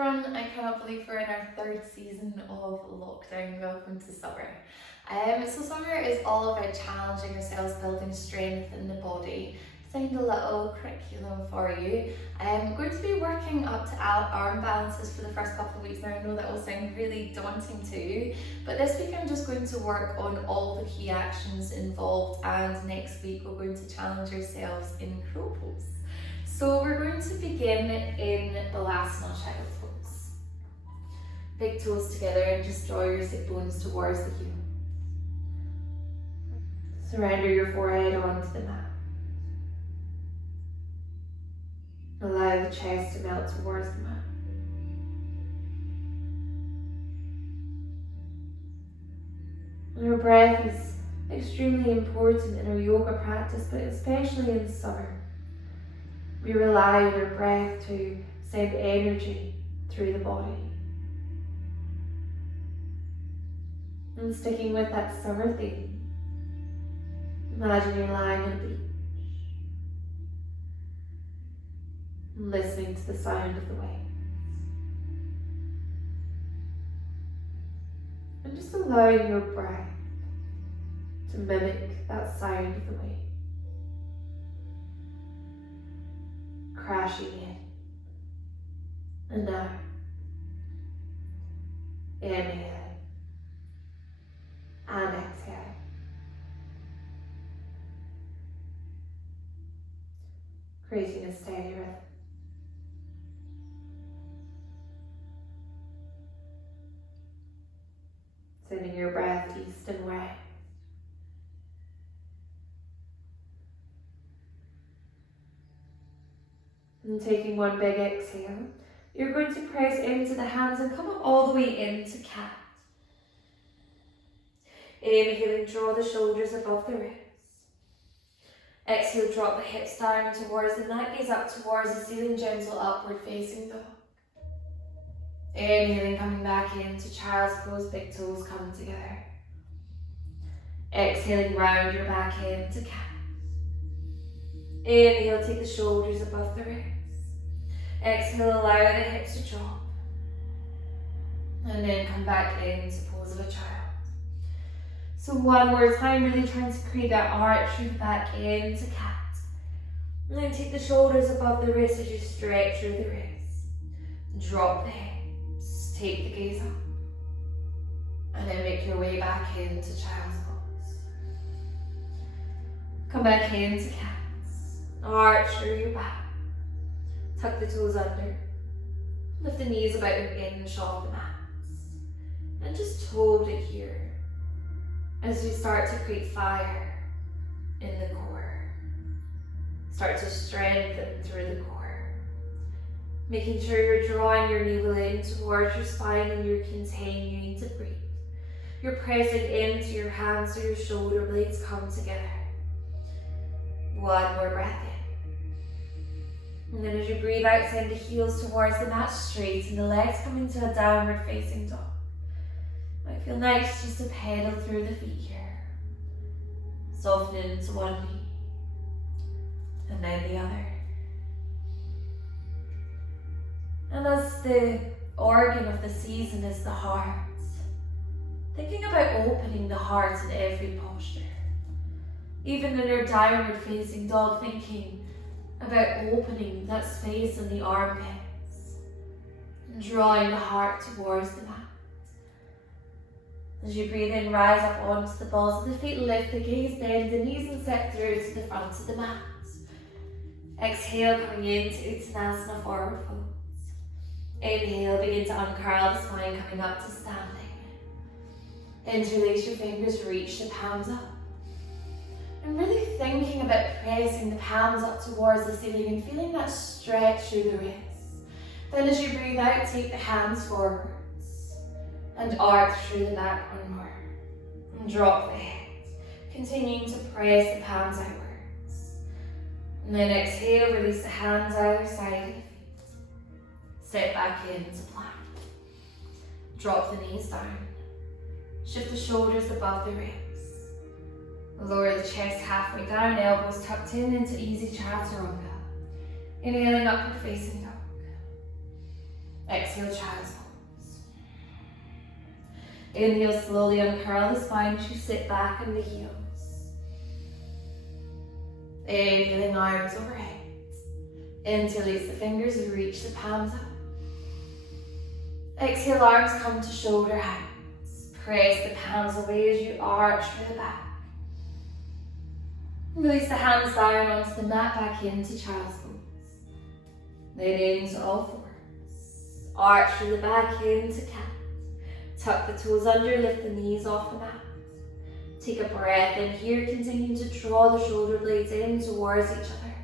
everyone, I cannot believe we're in our third season of lockdown. Welcome to summer. So summer is all about challenging ourselves, building strength in the body. Designed a little curriculum for you. I'm going to be working up to arm balances for the first couple of weeks. Now I know that will sound really daunting to you, but this week I'm just going to work on all the key actions involved, and next week we're going to challenge ourselves in crow pose. So we're going to begin in asana, child's pose. Big toes together and just draw your sit bones towards the heel. Surrender your forehead onto the mat. Allow the chest to melt towards the mat. Our breath is extremely important in our yoga practice, but especially in the summer. We rely on our breath to send energy through the body. And sticking with that summer theme, imagine you're lying on a beach, listening to the sound of the waves, and just allowing your breath to mimic that sound of the waves, crashing in and out. Inhale and exhale. Creating a steady rhythm. Sending your breath east and west. And taking one big exhale, you're going to press into the hands and come up all the way into cat. Inhaling, draw the shoulders above the wrists. Exhale, drop the hips down towards the neck, gaze up towards the ceiling, gentle upward facing dog. Inhaling, coming back into child's pose, big toes come together. Exhaling, round your back into cat. Inhale, take the shoulders above the wrists. Exhale, allow the hips to drop. And then come back into pose of a child. So one more time, really trying to create that arch through the back into cat. And then take the shoulders above the wrists as you stretch through the wrists. Drop the hips, take the gaze up. And then make your way back into child's pose. Come back into cat. Arch through your back. Tuck the toes under. Lift the knees about an inch off the mats. And just hold it here as we start to create fire in the core. Start to strengthen through the core. Making sure you're drawing your navel in towards your spine and you're continuing to breathe. You're pressing into your hands so your shoulder blades come together. One more breath in. And then as you breathe out, send the heels towards the mat, straighten the legs, coming to a downward facing dog. Might feel nice just to pedal through the feet here. Soften into one knee and then the other. And as the organ of the season is the heart, thinking about opening the heart in every posture. Even in your downward facing dog, thinking about opening that space in the armpits and drawing the heart towards the mat. As you breathe in, rise up onto the balls of the feet, lift the gaze, bend the knees and step through to the front of the mat. Exhale, coming into Uttanasana, forward fold. Inhale, begin to uncurl the spine, coming up to standing. Interlace your fingers, reach the palms up. And really thinking about pressing the palms up towards the ceiling and feeling that stretch through the wrists. Then as you breathe out, take the hands forwards and arch through the back one more. And drop the head, continuing to press the palms outwards. And then exhale, release the hands either side of the feet. Step back into plank. Drop the knees down. Shift the shoulders above the ribs. Lower the chest halfway down, elbows tucked in into easy chaturanga. Inhaling upward facing dog. Exhale, child's pose. Inhale, slowly uncurl the spine as you sit back on the heels. Inhaling, arms overhead. Interlace the fingers and reach the palms up. Exhale, arms come to shoulder heights. Press the palms away as you arch for the back. Release the hands down onto the mat, back into child's pose. Then into all fours. Arch for the back, into cat. Tuck the toes under, lift the knees off the mat. Take a breath in here, continue to draw the shoulder blades in towards each other.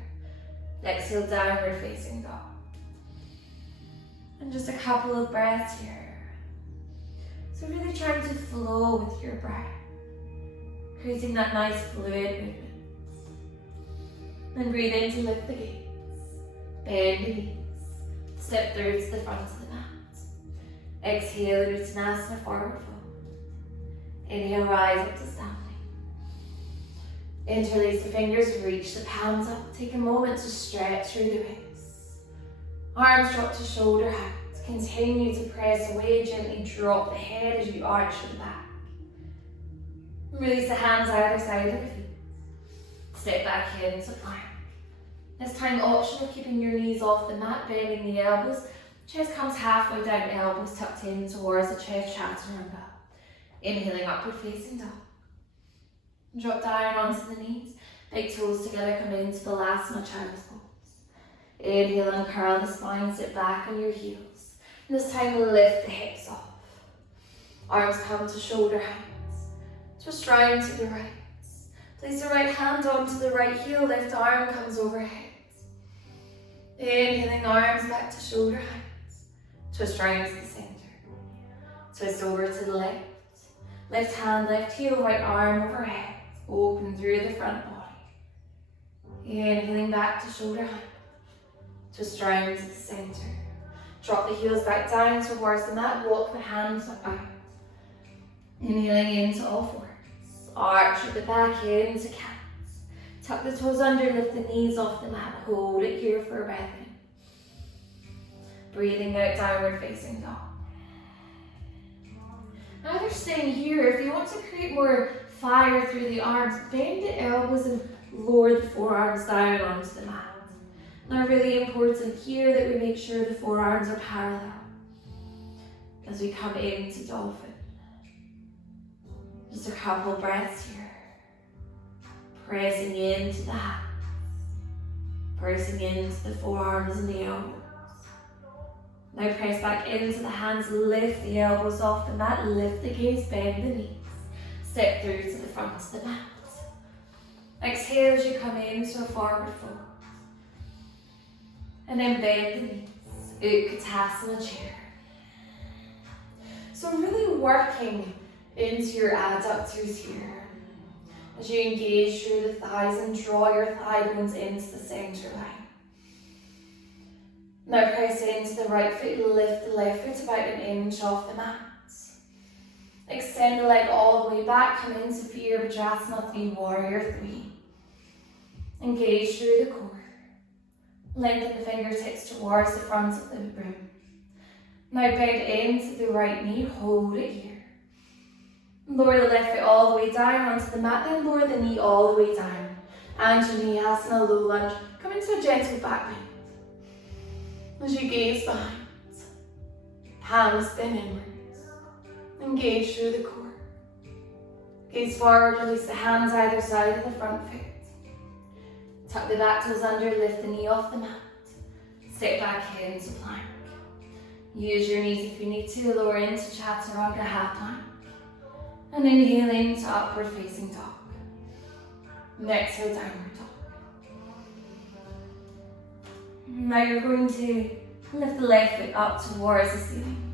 Exhale, downward facing dog. And just a couple of breaths here. So really trying to flow with your breath. Creating that nice fluid movement. Then breathe in to lift the gaze. Bend the knees. Step through to the front of the mat. Exhale, Uttanasana, forward fold. Inhale, rise up to standing. Interlace the fingers, reach the palms up. Take a moment to stretch through the wrists. Arms drop to shoulder height. Continue to press away, gently drop the head as you arch to the back. Release the hands either side of the feet. Step back into plank. This time optional, keeping your knees off the mat, bending the elbows. Chest comes halfway down, elbows tucked in towards the chest, chaturanga. Inhaling, upward facing dog. Drop down onto the knees. Big toes together, come into the Balasana, child's pose. Inhale, uncurl the spine, sit back on your heels. And this time lift the hips off. Arms come to shoulder heights. Twist round to the right. Place the right hand onto the right heel, left arm comes overhead. Inhaling, arms back to shoulder heights. Twist round to the center. Twist over to the left. Left hand, left heel, right arm overhead. Open through the front body. Inhaling back to shoulder height. Twist round to the center. Drop the heels back down towards the mat. Walk the hands out. Inhaling into all fours. Arch with the back into cats. Tuck the toes under, lift the knees off the mat. Hold it here for a breath in. Breathing out, downward facing dog. Now you're staying here. If you want to create more fire through the arms, bend the elbows and lower the forearms down onto the mat. Now really important here that we make sure the forearms are parallel as we come into dolphin. Just a couple breaths here. Pressing into the hands. Pressing into the forearms and the elbows. Now press back into the hands, lift the elbows off the mat, lift the gaze, bend the knees. Step through to the front of the mat. Exhale as you come into a forward fold. And then bend the knees. Utkatasana chair. So really working into your adductors here. As you engage through the thighs and draw your thigh bones into the center line. Now press into the right foot, lift the left foot about an inch off the mat. Extend the leg all the way back, come into Virabhadrasana 3, Warrior 3. Engage through the core. Lengthen the fingertips towards the front of the room. Now bend into the right knee, hold it here. Lower the left foot all the way down onto the mat, then lower the knee all the way down. Anjaneyasana, low lunge. Come into a gentle back bend. As you gaze behind, palms spin inwards. Engage through the core. Gaze forward, release the hands either side of the front foot. Tuck the back toes under, lift the knee off the mat. Step back into plank. Use your knees if you need to, lower into Chaturanga, half plank. And inhale into upward facing dog. And exhale, downward dog. Now you're going to lift the left foot up towards the ceiling.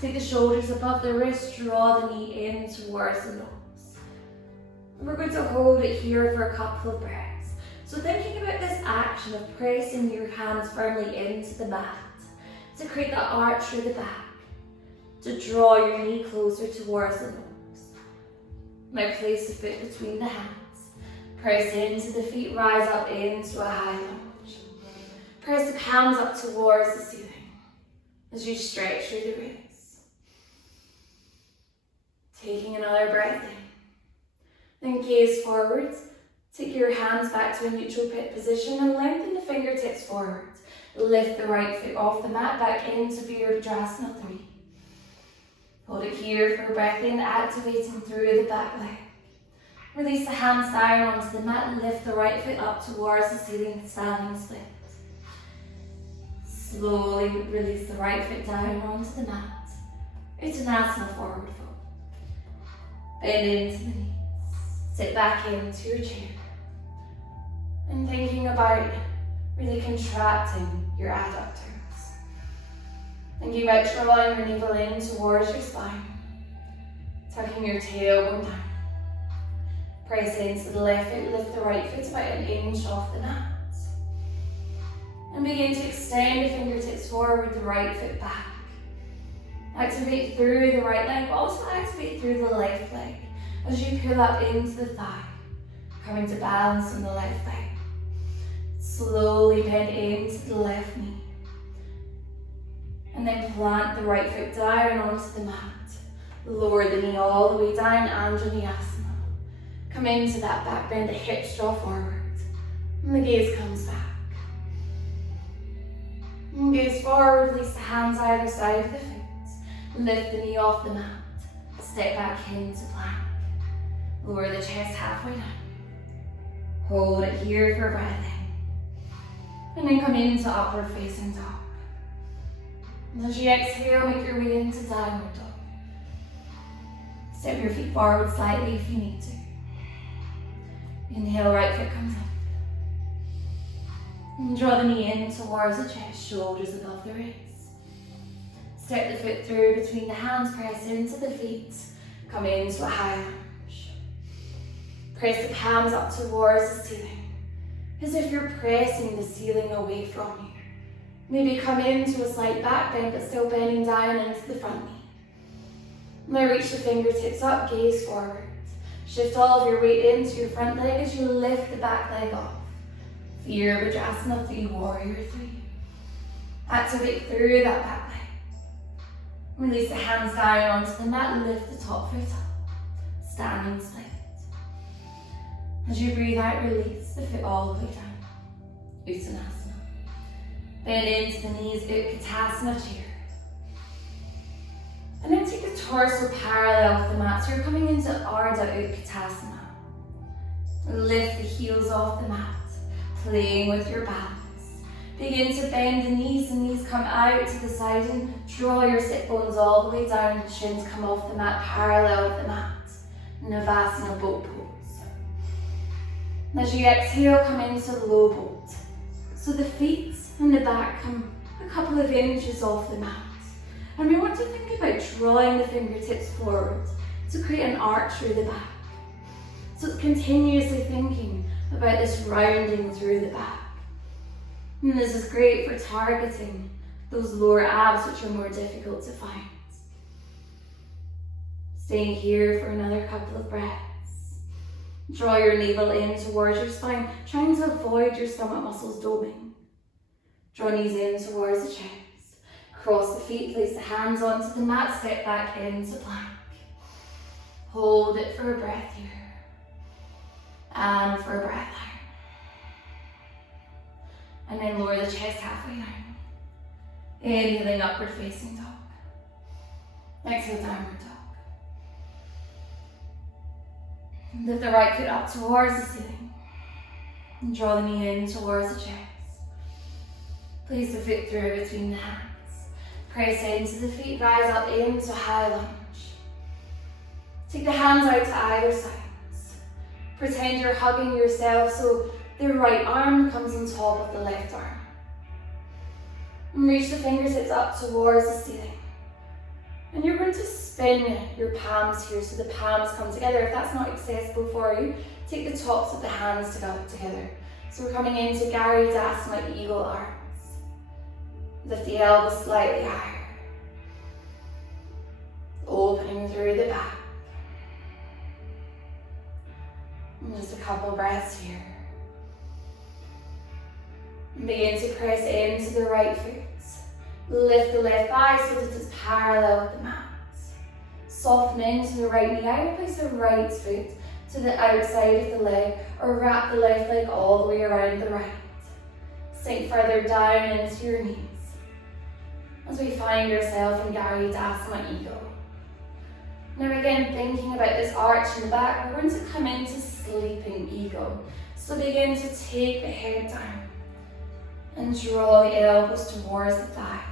Take the shoulders above the wrist, draw the knee in towards the nose. And we're going to hold it here for a couple of breaths. So thinking about this action of pressing your hands firmly into the mat to create that arch through the back, to draw your knee closer towards the nose. Now place the foot between the hands. Press into the feet, rise up into a high lunge. Press the palms up towards the ceiling. as you stretch through the ribs. Taking another breath in. Then gaze forward. Take your hands back to a neutral pit position and lengthen the fingertips forward. Lift the right foot off the mat back into Vinyasa 3. Hold it here for a breath in, activating through the back leg. Release the hands down onto the mat and lift the right foot up towards the ceiling, standing split. Slowly release the right foot down onto the mat. Uttanasana, forward fold. Bend into the knees. Sit back into your chair. And thinking about really contracting your adductors. Thinking about drawing your navel in towards your spine. Tucking your tailbone down. Press into the left foot, lift the right foot about an inch off the mat. And begin to extend the fingertips forward, the right foot back. Activate through the right leg, but also activate through the left leg as you pull up into the thigh, coming to balance on the left leg. Slowly bend into the left knee. And then plant the right foot down onto the mat. Lower the knee all the way down, Vinyasa. Come into that back bend, the hips draw forward. And the gaze comes back. And gaze forward, release the hands either side of the foot. Lift the knee off the mat. Step back into plank. Lower the chest halfway down. Hold it here for a breath in. And then come into upward facing dog. And as you exhale, make your way into downward dog. Step your feet forward slightly if you need to. Inhale, right foot comes up. And draw the knee in towards the chest, shoulders above the wrists. Step the foot through between the hands, press into the feet. Come into a high lunge. Press the palms up towards the ceiling, as if you're pressing the ceiling away from you. Maybe come into a slight back bend, but still bending down into the front knee. Now reach the fingertips up, gaze forward. Shift all of your weight into your front leg as you lift the back leg off. Vinyasa 3, warrior 3. Activate through that back leg. Release the hands down onto the mat and lift the top foot up. Standing split. As you breathe out, release the foot all the way down. Uttanasana. Bend into the knees, Utkatasana chair. And then take the torso parallel with the mat. So you're coming into Ardha Utkatasana. Lift the heels off the mat, playing with your balance. Begin to bend the knees come out to the side and draw your sit bones all the way down. The shins come off the mat, parallel with the mat. Navasana, boat pose. And as you exhale, come into low boat. So the feet and the back come a couple of inches off the mat. And we want to think about drawing the fingertips forward to create an arch through the back. So it's continuously thinking about this rounding through the back. And this is great for targeting those lower abs which are more difficult to find. Staying here for another couple of breaths. Draw your navel in towards your spine, trying to avoid your stomach muscles doming. Draw knees in towards the chest. Cross the feet, place the hands onto the mat, step back into plank. Hold it for a breath here. And for a breath out. And then lower the chest halfway down. Inhaling, upward facing dog. Exhale, downward dog. Lift the right foot up towards the ceiling. And draw the knee in towards the chest. Place the foot through between the hands. Press into the feet, rise up into high lunge. Take the hands out to either sides. Pretend you're hugging yourself so the right arm comes on top of the left arm. And reach the fingertips up towards the ceiling. And you're going to spin your palms here so the palms come together. If that's not accessible for you, take the tops of the hands together. So we're coming into Garudasana, eagle arms. Lift the elbows slightly higher. Opening through the back. And just a couple breaths here. And begin to press into the right foot. Lift the left thigh so that it's parallel with the mat. Soften into the right knee. Either place the right foot to the outside of the leg or wrap the left leg all the way around the right. Sink further down into your knees as we find ourselves in asana eagle. Now again, thinking about this arch in the back, we're going to come into sleeping eagle. So begin to take the head down and draw the elbows towards the thighs.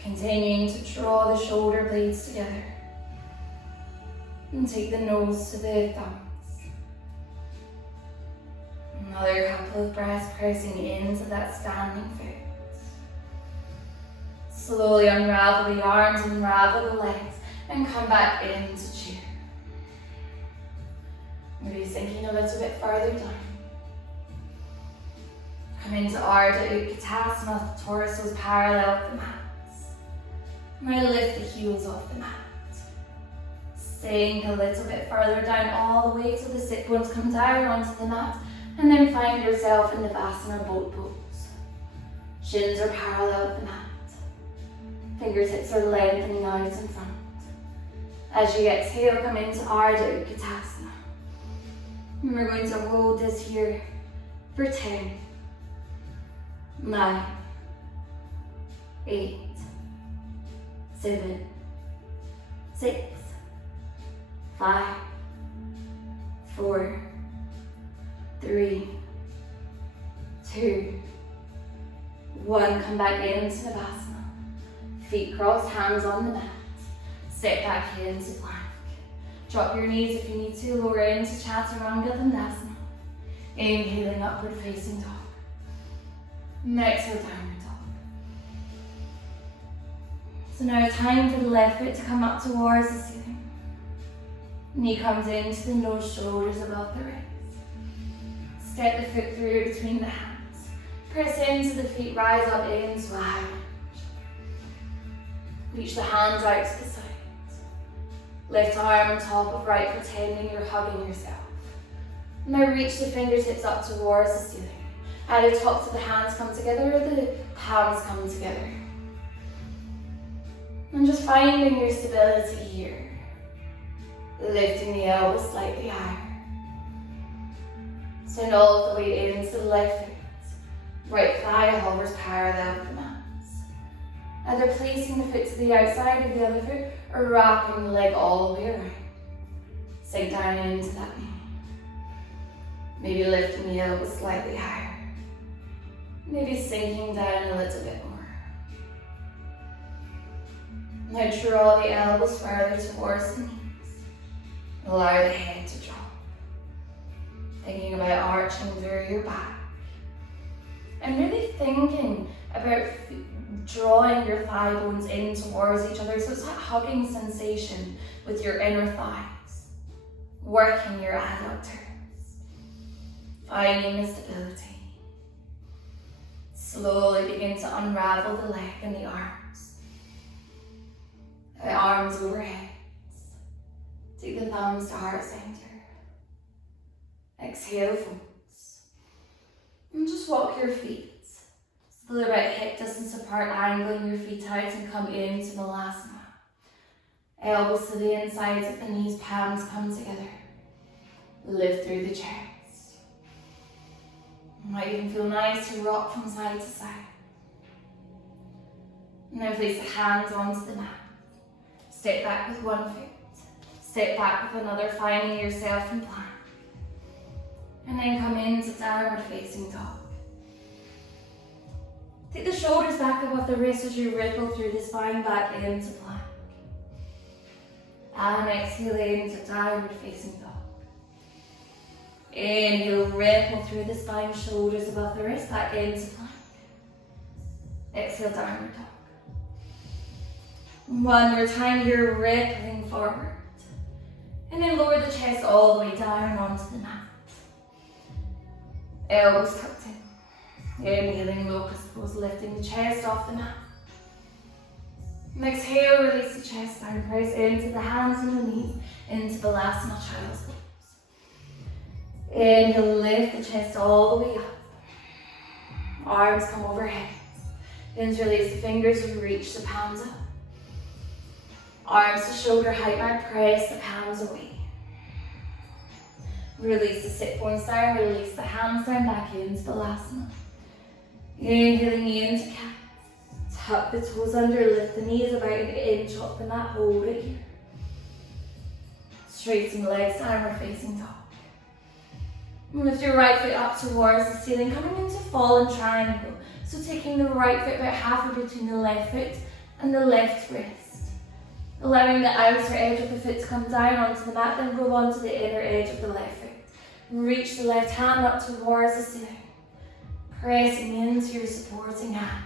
Continuing to draw the shoulder blades together. And take the nose to the thumbs. Another couple of breaths pressing into that standing foot. Slowly unravel the arms, unravel the legs, and come back into chair. Maybe sinking a little bit further down. Come into Ardha Utkatasana, torsos parallel with the mat. Now lift the heels off the mat. Sink a little bit further down all the way till the sit bones come down onto the mat, and then find yourself in Navasana boat pose. Shins are parallel with the mat. Fingertips are lengthening out in front. As you exhale, come into Ardha Utkatasana. And we're going to hold this here for 10, 9, 8, 7, 6, 5, 4, 3, 2, 1. Come back into Navasana. Feet crossed, hands on the mat. Step back into plank. Drop your knees if you need to, lower into Chaturanga Dandasana. Inhaling upward facing dog. Exhale, downward dog. So now time for the left foot to come up towards the ceiling. Knee comes into the nose, shoulders above the wrists. Step the foot through between the hands. Press into the feet, rise up into a high lunge. Reach the hands out to the side. Left arm on top of right, pretending you're hugging yourself. Now reach the fingertips up towards the ceiling. Either tops of the hands come together or the palms come together. And just finding your stability here. Lifting the elbows slightly higher. Send all the weight into the left foot. Right thigh hovers parallel with the mat. Either placing the foot to the outside of the other foot or wrapping the leg all the way around. Sink down into that knee. Maybe lifting the elbows slightly higher. Maybe sinking down a little bit more. Now draw the elbows further towards the knees. Allow the head to drop. Thinking about arching through your back. And really thinking about drawing your thigh bones in towards each other. So it's that hugging sensation with your inner thighs. Working your adductors. Finding the stability. Slowly begin to unravel the leg and the arms. The arms overhead. Take the thumbs to heart center. Exhale, folds. And just walk your feet. So they're about hip distance apart, angling your feet out and come into Malasana. Elbows to the insides of the knees, palms come together. Lift through the chest. It might even feel nice to rock from side to side. Now place the hands onto the mat. Step back with one foot. Step back with another, finding yourself in plank. And then come into downward facing dog. Take the shoulders back above the wrists as you ripple through the spine back into plank. And exhale into downward facing dog. Inhale, ripple through the spine, shoulders above the wrist, back into plank. Exhale, downward dog. One more time here, rippling forward. And then lower the chest all the way down onto the mat. Elbows tucked in. Inhaling, locust pose, lifting the chest off the mat. And exhale, release the chest down, press into the hands and the knees, into Balasana Child's Pose. Inhale, lift the chest all the way up. Arms come overhead. Interlace the fingers and reach the palms up. Arms to shoulder height now, press the palms away. Release the sit bones down, release the hands down, back into Balasana. Inhaling into cat. Tuck the toes under, lift the knees about an inch off the mat, hold it here. Straighten the legs, downward facing dog. Lift your right foot up towards the ceiling, coming into fallen triangle. So taking the right foot about halfway between the left foot and the left wrist. Allowing the outer edge of the foot to come down onto the mat, then roll onto the inner edge of the left foot. Reach the left hand up towards the ceiling. Pressing into your supporting hand.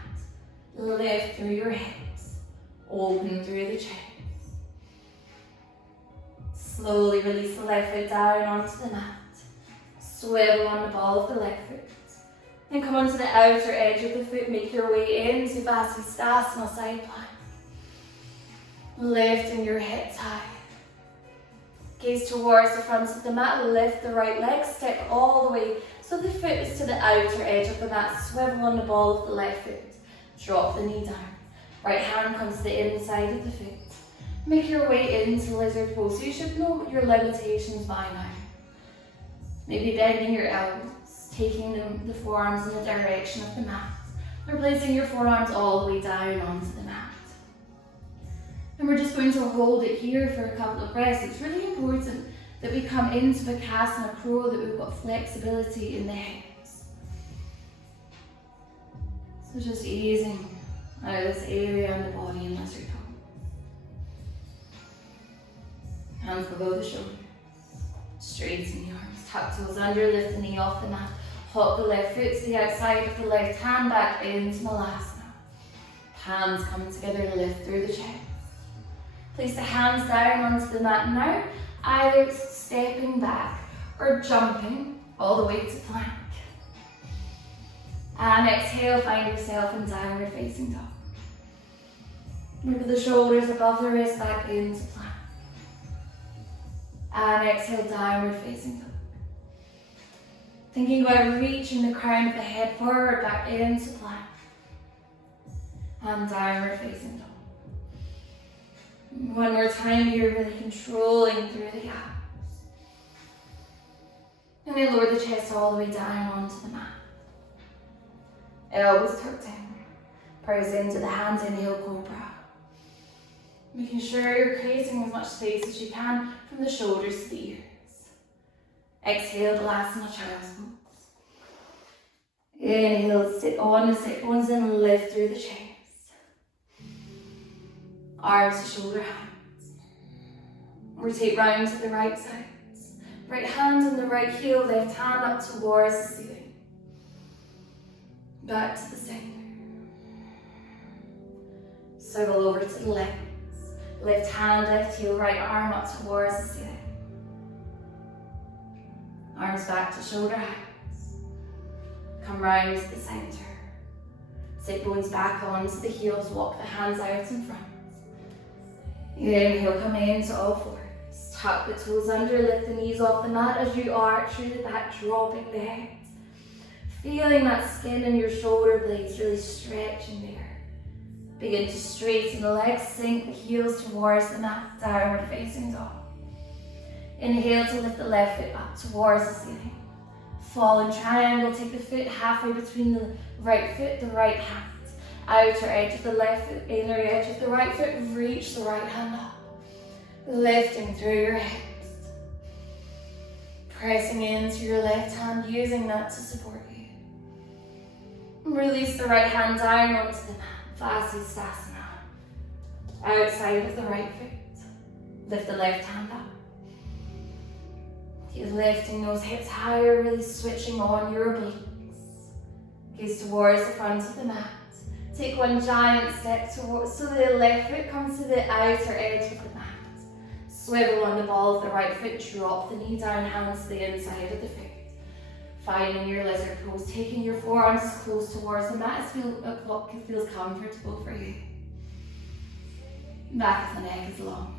Lift through your hips. Open through the chest. Slowly release the left foot down onto the mat. Swivel on the ball of the left foot. Then come onto the outer edge of the foot. Make your way into Vinyasa side plank. Lifting your hips high. Gaze towards the front of the mat. Lift the right leg. Step all the way so the foot is to the outer edge of the mat. Swivel on the ball of the left foot. Drop the knee down. Right hand comes to the inside of the foot. Make your way into lizard pose. So you should know your limitations by now. Maybe bending your elbows, taking the forearms in the direction of the mat, or placing your forearms all the way down onto the mat. And we're just going to hold it here for a couple of breaths. It's really important that we come into Vinyasa crow, that we've got flexibility in the hips. So just easing out of this area on the body in lizard pose. Hands below the shoulders. Straighten the arms. Tuck toes under, lift the knee off the mat. Hop the left foot to the outside of the left hand, back into Balasana. Hands come together to lift through the chest. Place the hands down onto the mat now, either stepping back or jumping all the way to plank. And exhale, find yourself in downward facing dog. Move the shoulders above the wrist, back into plank. And exhale, downward facing dog. Thinking about reaching the crown of the head forward, back into plank. And downward facing dog. One more time here, really controlling through the abs. And then lower the chest all the way down onto the mat. Elbows tucked in. Press into the hands, inhale, cobra. Making sure you're creating as much space as you can from the shoulders to the ears. Exhale, Balasana, child's pose. Inhale, sit on the sit bones and lift through the chest. Arms to shoulder heights. Rotate round to the right sides. Right hand on the right heel, left hand up towards the ceiling. Back to the center. Circle over to the legs. Left hand, left heel, right arm up towards the ceiling. Arms back to shoulder heights. Come round to the center. Sit bones back onto the heels, walk the hands out in front. Inhale, come into all fours. Tuck the toes under, lift the knees off the mat as you arch through the back, dropping the head. Feeling that skin in your shoulder blades really stretching there. Begin to straighten the legs, sink the heels towards the mat, downward facing dog. Inhale to lift the left foot up towards the ceiling. Fallen triangle, take the foot halfway between the right foot, the right hand. Outer edge of the left foot, inner edge of the right foot, reach the right hand up. Lifting through your hips. Pressing into your left hand, using that to support you. Release the right hand down onto the mat, Vinyasa. Outside of the right foot. Lift the left hand up. Keep lifting those hips higher, really switching on your obliques. Gaze towards the front of the mat. Take one giant step towards, so the left foot comes to the outer edge of the mat. Swivel on the ball of the right foot, drop the knee down, hands to the inside of the foot. Finding your lizard pose, taking your forearms close towards the mat as what feels comfortable for you. Back of the neck is long.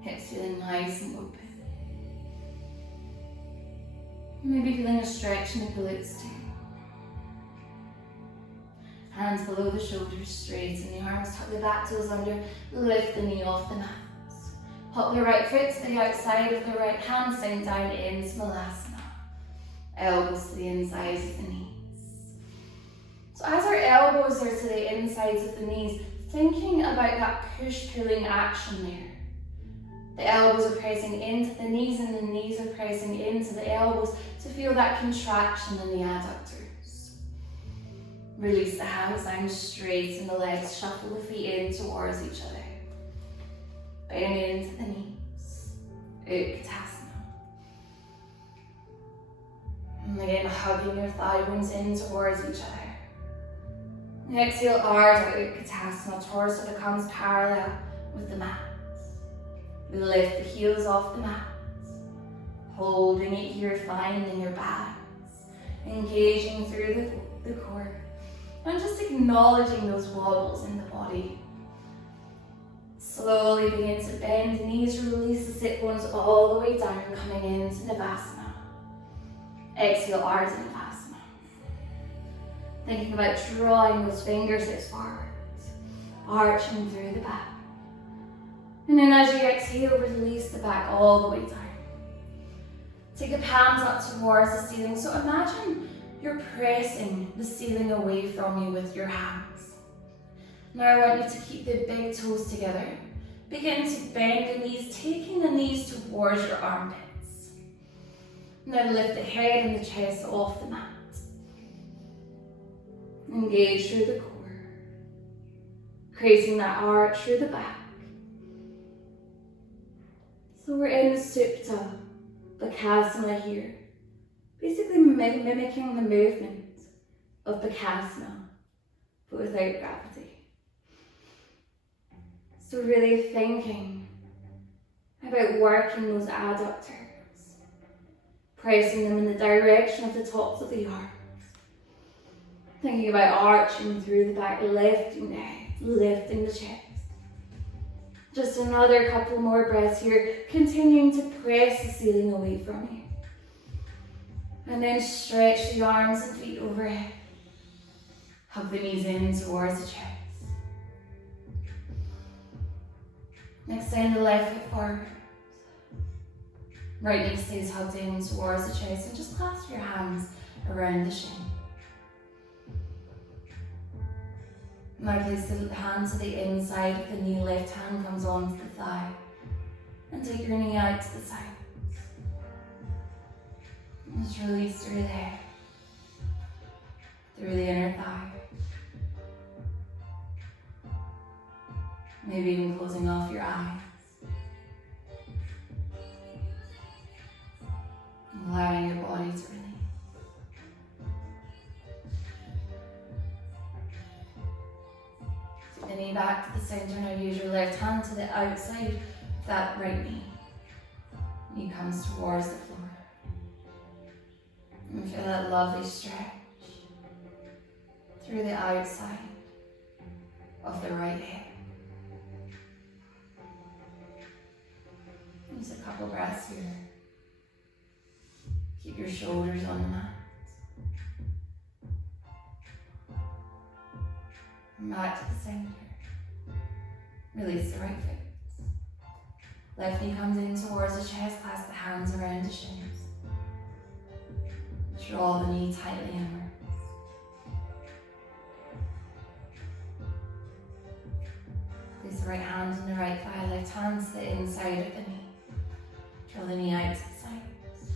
Hips feeling nice and open. Maybe feeling a stretch in the glutes too. Hands below the shoulders, straighten the arms, tuck the back toes under, lift the knee off the mat. Hop the right foot to the outside of the right hand, sink down into Malasana. Elbows to the insides of the knees. So as our elbows are to the insides of the knees, thinking about that push-pulling action there. The elbows are pressing into the knees and the knees are pressing into the elbows to feel that contraction in the adductors. Release the hands down, straighten the legs, shuffle the feet in towards each other. Bend into the knees. Utkatasana. And again, hugging your thigh bones in towards each other. Exhale, arch out Utkatasana. Torso becomes parallel with the mat. Lift the heels off the mat. Holding it here, finding your balance. Engaging through the core. And just acknowledging those wobbles in the body. Slowly begin to bend the knees, release the sit bones all the way down, coming into Navasana. Exhale, Ardha Navasana. Thinking about drawing those fingertips forwards, arching through the back. And then as you exhale, release the back all the way down. Take the palms up towards the ceiling. So imagine you're pressing the ceiling away from you with your hands. Now I want you to keep the big toes together. Begin to bend the knees, taking the knees towards your armpits. Now lift the head and the chest off the mat. Engage through the core. Creating that arch through the back. So we're in the Supta Bakasana here. Basically mimicking the movement of Bakasana, but without gravity. So really thinking about working those adductors, pressing them in the direction of the tops of the arms. Thinking about arching through the back, lifting the head, lifting the chest. Just another couple more breaths here, continuing to press the ceiling away from you. And then stretch the arms and feet overhead. Hug the knees in towards the chest. Extend the left foot forward. Right knee stays hugged in towards the chest and just clasp your hands around the shin. Now place the hand to the inside of the knee, left hand comes onto the thigh. And take your knee out to the side. And just release through there. Through the inner thigh. Maybe even closing off your eyes. Allowing your body to release. Take the knee back to the center. Now use your left hand to the outside of that right knee. Knee comes towards the floor. And feel that lovely stretch through the outside of the right hip. Just a couple breaths here. Keep your shoulders on the mat. And back to the center. Release the right foot. Left knee comes in towards the chest, clasp the hands around the shins. Draw the knee tightly inwards. Place the right hand on the right thigh, left hand to the inside of the knee. Draw the knee out to the sides.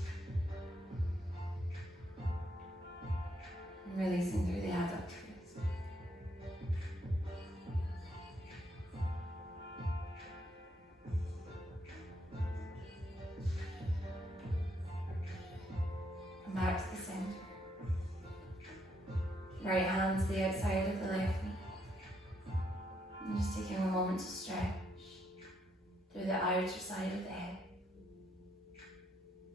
And releasing through the adductors. And back to the center. Right hand to the outside of the left knee. And just taking a moment to stretch through the outer side of the head.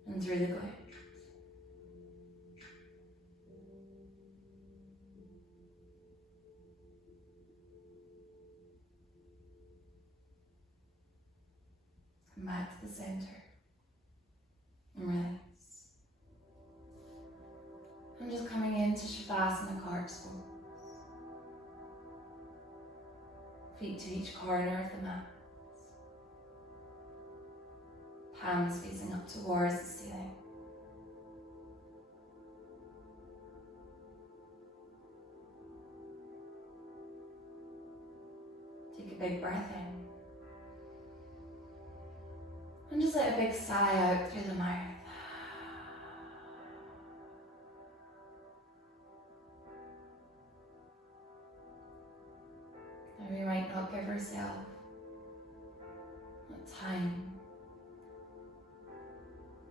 And through the glutes. Come back to the center and release. I'm just coming into Shavasana, corpse pose. Feet to each corner of the mat. Palms facing up towards the ceiling. Take a big breath in. And just let a big sigh out through the mouth. And we might not give ourselves that time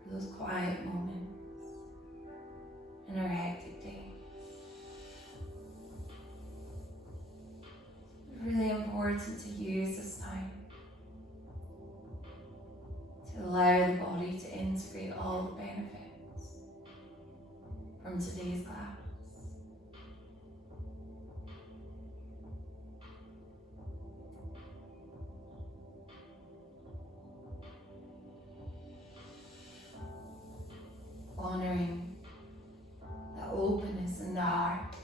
for those quiet moments in our hectic days. It's really important to use this time to allow the body to integrate all the benefits from today's class. Honoring the openness in the heart.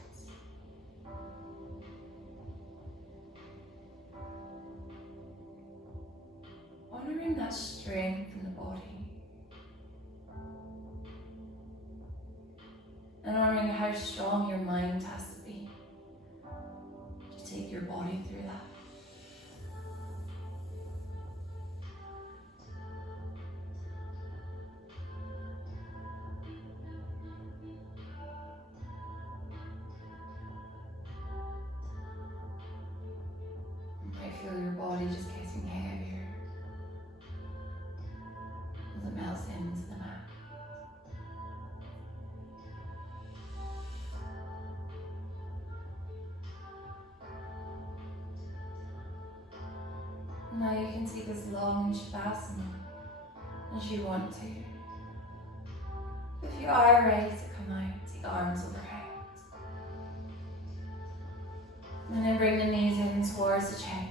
Honoring that strength in the body. And honoring how strong your mind has to be to take your body through that. Feel your body just getting heavier as it melts into the mat. Now you can take this long shavasana as you want to. If you are ready to come out, take arms overhead. And then bring the knees in towards the chest.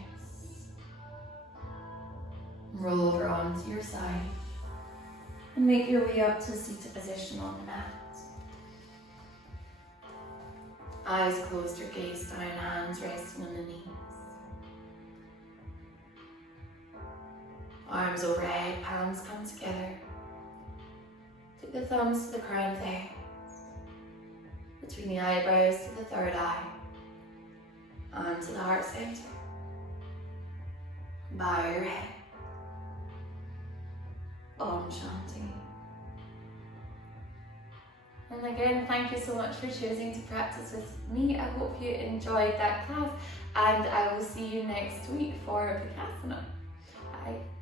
Roll over onto your side and make your way up to a seated position on the mat. Eyes closed or gaze down, hands resting on the knees. Arms overhead, palms come together. Take the thumbs to the crown of the head, between the eyebrows to the third eye, and to the heart center. Bow your head. Om Shanti. And again, thank you so much for choosing to practice with me. I hope you enjoyed that class, and I will see you next week for Vinyasa. Bye.